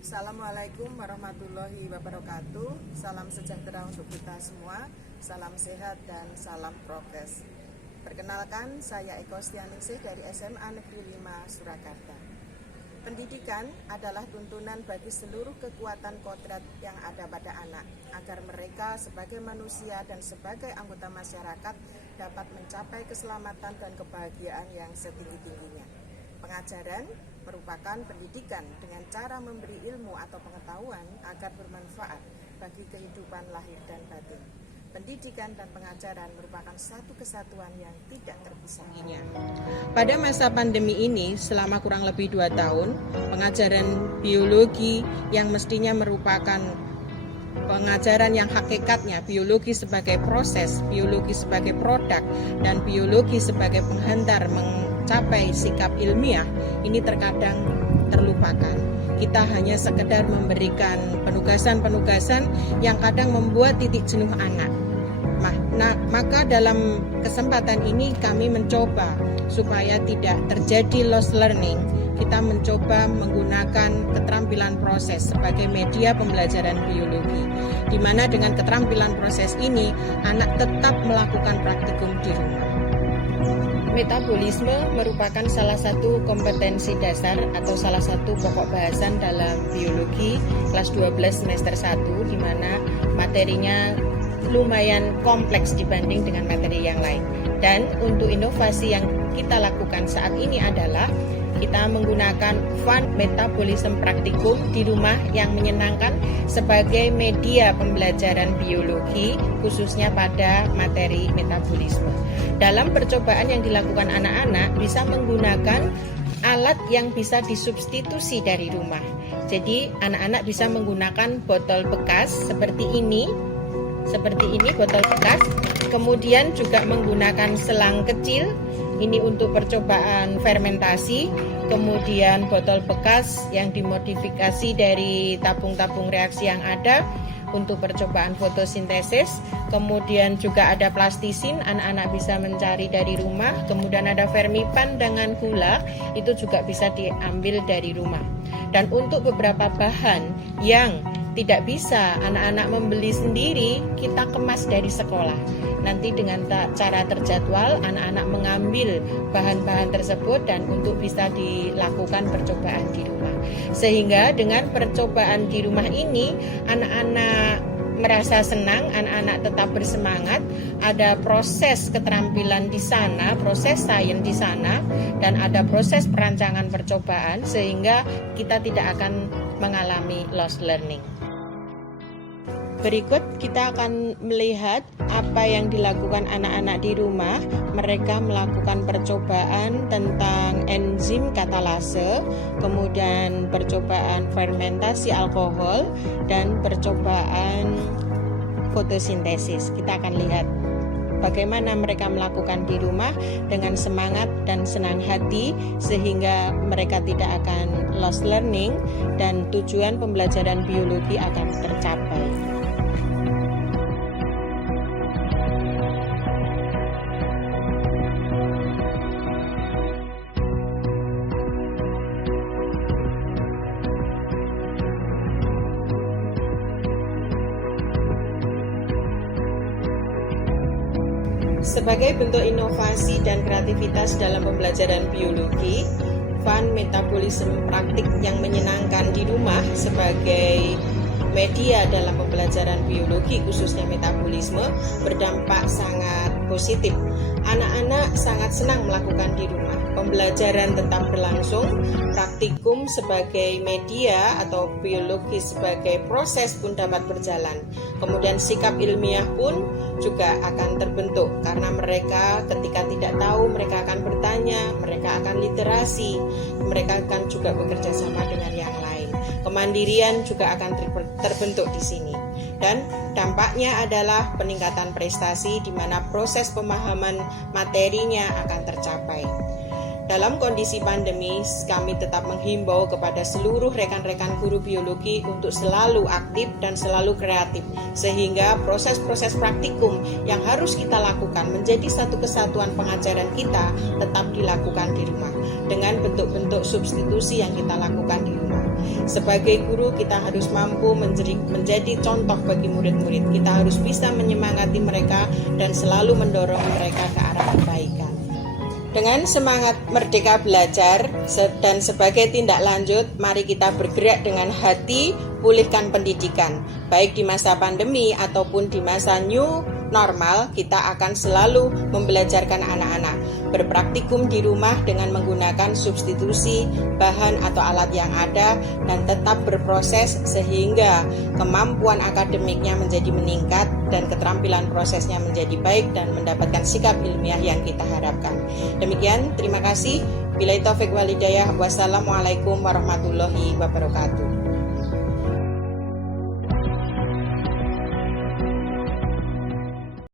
Assalamualaikum warahmatullahi wabarakatuh. Salam sejahtera untuk kita semua. Salam sehat dan salam prokes. Perkenalkan, saya Eko Stianingsih dari SMA Negeri 5 Surakarta. Pendidikan adalah tuntunan bagi seluruh kekuatan kodrat yang ada pada anak, agar mereka sebagai manusia dan sebagai anggota masyarakat dapat mencapai keselamatan dan kebahagiaan yang setinggi-tingginya. Pengajaran merupakan pendidikan dengan cara memberi ilmu atau pengetahuan agar bermanfaat bagi kehidupan lahir dan batin. Pendidikan dan pengajaran merupakan satu kesatuan yang tidak terpisahkan. Pada masa pandemi ini, selama kurang lebih 2 tahun, pengajaran biologi yang mestinya merupakan pengajaran yang hakikatnya biologi sebagai proses, biologi sebagai produk, dan biologi sebagai penghantar mencapai sikap ilmiah, ini terkadang terlupakan. Kita hanya sekedar memberikan penugasan-penugasan yang kadang membuat titik jenuh anak. Maka dalam kesempatan ini kami mencoba supaya tidak terjadi lost learning. Kita mencoba menggunakan keterampilan proses sebagai media pembelajaran biologi, di mana dengan keterampilan proses ini anak tetap melakukan praktikum di rumah. Metabolisme merupakan salah satu kompetensi dasar atau salah satu pokok bahasan dalam biologi kelas 12 semester 1, di mana materinya lumayan kompleks dibanding dengan materi yang lain. Dan untuk inovasi yang kita lakukan saat ini adalah kita menggunakan fun metabolism praktikum di rumah yang menyenangkan sebagai media pembelajaran biologi, khususnya pada materi metabolisme. Dalam percobaan yang dilakukan anak-anak bisa menggunakan alat yang bisa disubstitusi dari rumah. Jadi anak-anak bisa menggunakan botol bekas seperti ini botol bekas, kemudian juga menggunakan selang kecil, ini untuk percobaan fermentasi, kemudian botol bekas yang dimodifikasi dari tabung-tabung reaksi yang ada untuk percobaan fotosintesis, kemudian juga ada plastisin, anak-anak bisa mencari dari rumah, kemudian ada vermipan dengan gula, itu juga bisa diambil dari rumah. Dan untuk beberapa bahan yang tidak bisa anak-anak membeli sendiri, kita kemas dari sekolah. Nanti dengan cara terjadwal, anak-anak mengambil bahan-bahan tersebut dan untuk bisa dilakukan percobaan di rumah. Sehingga dengan percobaan di rumah ini, anak-anak merasa senang, anak-anak tetap bersemangat, ada proses keterampilan di sana, proses sains di sana, dan ada proses perancangan percobaan, sehingga kita tidak akan mengalami lost learning. Berikut kita akan melihat apa yang dilakukan anak-anak di rumah. Mereka melakukan percobaan tentang enzim katalase, kemudian percobaan fermentasi alkohol, dan percobaan fotosintesis. Kita akan lihat bagaimana mereka melakukan di rumah dengan semangat dan senang hati, sehingga mereka tidak akan lost learning dan tujuan pembelajaran biologi akan tercapai. Sebagai bentuk inovasi dan kreativitas dalam pembelajaran biologi, fun metabolism praktik yang menyenangkan di rumah sebagai media dalam pembelajaran biologi khususnya metabolisme berdampak sangat positif. Anak-anak sangat senang melakukan di rumah. Pembelajaran tetap berlangsung, praktikum sebagai media atau biologi sebagai proses pun dapat berjalan. Kemudian sikap ilmiah pun juga akan terbentuk karena mereka ketika tidak tahu mereka akan bertanya, mereka akan literasi, mereka akan juga bekerja sama dengan yang lain. Kemandirian juga akan terbentuk di sini. Dan dampaknya adalah peningkatan prestasi di mana proses pemahaman materinya akan tercapai. Dalam kondisi pandemi, kami tetap menghimbau kepada seluruh rekan-rekan guru biologi untuk selalu aktif dan selalu kreatif, sehingga proses-proses praktikum yang harus kita lakukan menjadi satu kesatuan pengajaran kita tetap dilakukan di rumah, dengan bentuk-bentuk substitusi yang kita lakukan di rumah. Sebagai guru, kita harus mampu menjadi contoh bagi murid-murid. Kita harus bisa menyemangati mereka dan selalu mendorong mereka ke arah kebaikan. Dengan semangat merdeka belajar dan sebagai tindak lanjut, mari kita bergerak dengan hati, pulihkan pendidikan. Baik di masa pandemi ataupun di masa new normal, kita akan selalu membelajarkan anak-anak berpraktikum di rumah dengan menggunakan substitusi bahan atau alat yang ada dan tetap berproses sehingga kemampuan akademiknya menjadi meningkat dan keterampilan prosesnya menjadi baik dan mendapatkan sikap ilmiah yang kita harapkan. Demikian, terima kasih. Billahi taufik wal hidayah. Wassalamualaikum warahmatullahi wabarakatuh.